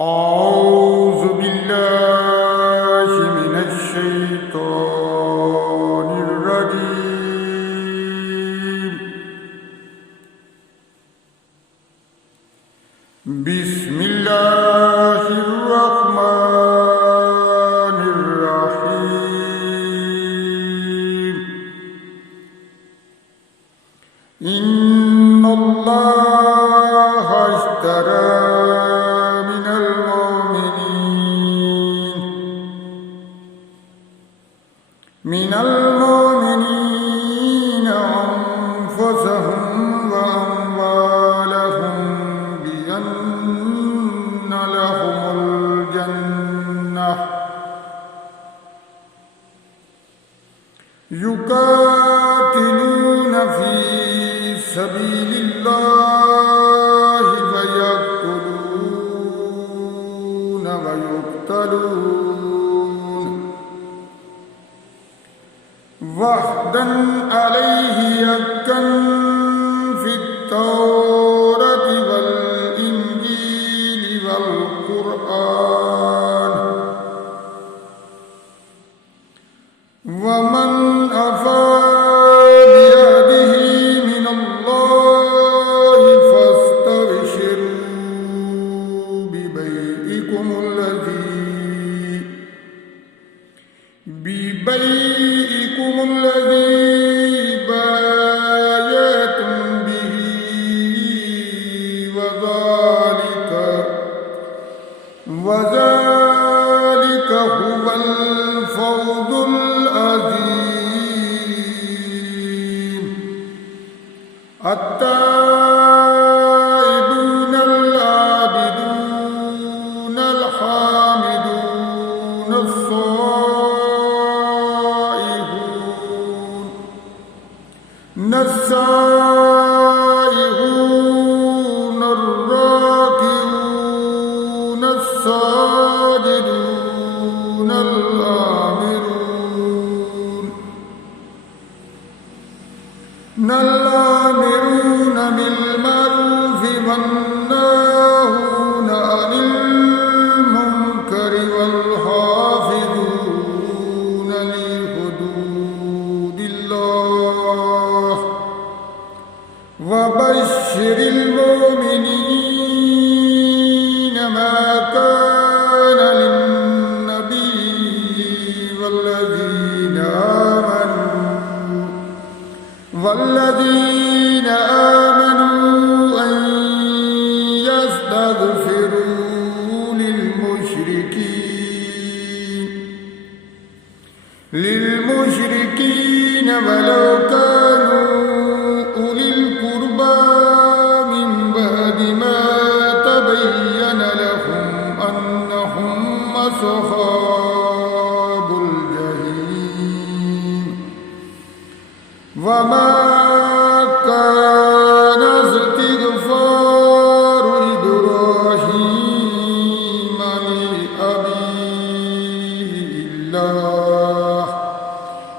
أعوذ بالله من الشيطان الرجيم. بسم الله الرحمن الرحيم. إن الله اشترى من المؤمنين أنفسهم وأموالهم بأن لهم الجنة يقاتلون في سبيل الله فيقتلون ويقتلون وعدا عليه حقا في التوراة والإنجيل والقرآن. ومن أوفى بعهده من الله فاستبشروا ببيعكم الذي بايعتم به وذلك هو الفوز العظيم. التائبون العابدون الحامدون السائحون الراكعون الساجدون الآمرون بالمعروف والناهون عن المنكر والحافظون لحدود الله. وبشر المؤمنين. ما كان للنبي والذين آمنوا أن يستغفروا للمشركين ولو كانوا أولي القربى من بعد ما تبين لهم أنهم أصحاب الجحيم. وما كان استغفار إبراهيم لأبيه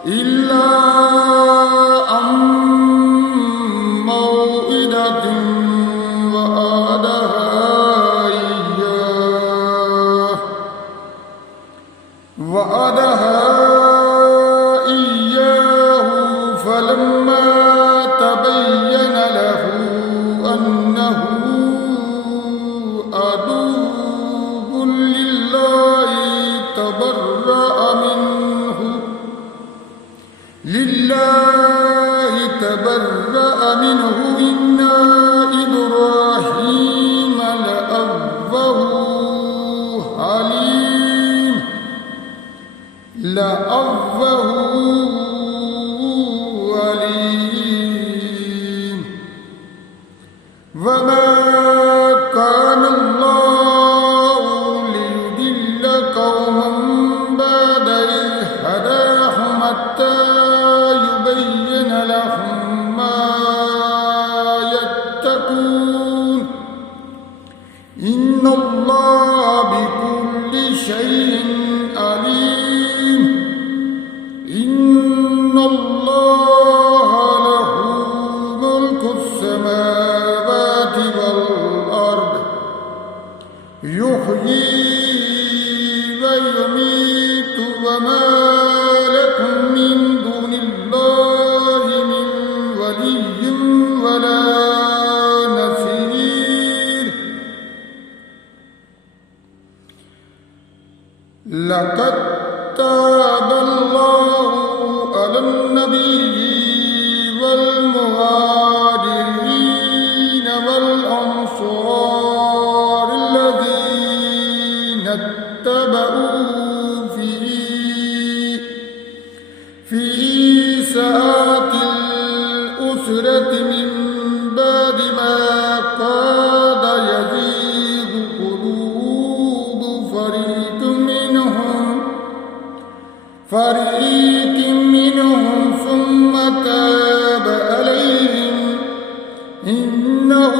إلا عن موعدة وعدها إياه فلما تبين له أنه عدو لله تبرأ منه. إن إبراهيم لأواه حليم. وما كان الله ليضل قوما بعد إذ هداهم حتى يبين لهم ما يتقون. إن الله بكل شيء عليم. إن الله له ملك السماوات والأرض يحيي ويميت وما لكم من دون الله من ولي ولا نصير لقد تاب الله على النبي والمهاجرين والأنصار الذين اتبعوه في ساعة الأسرة من بعد ما قاد يزيغ قلوب فريق منهم ثم تاب عليهم إنه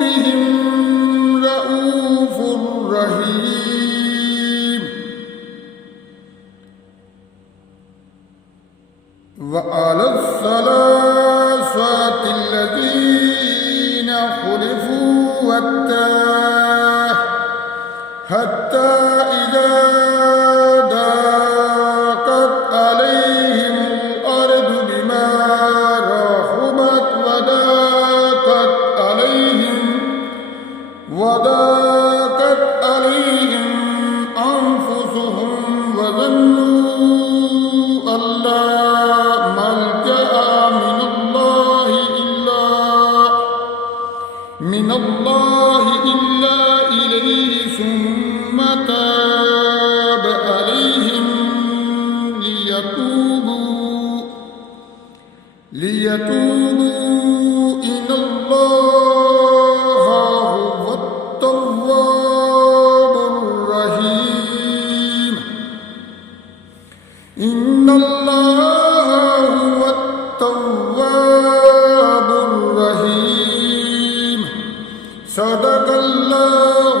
بهم رءوف رحيم وعلى الثلاثة الذين خلفوا حتى إذا ضاقت عليهم الأرض بما رحبت وضاقت عليهم أنفسهم وظنوا أن لا ملجأ من الله إلا إليه ثم تاب عليهم ليتوبوا إن الله هو التواب الرحيم إن الله هو التواب الرحيم صدق الله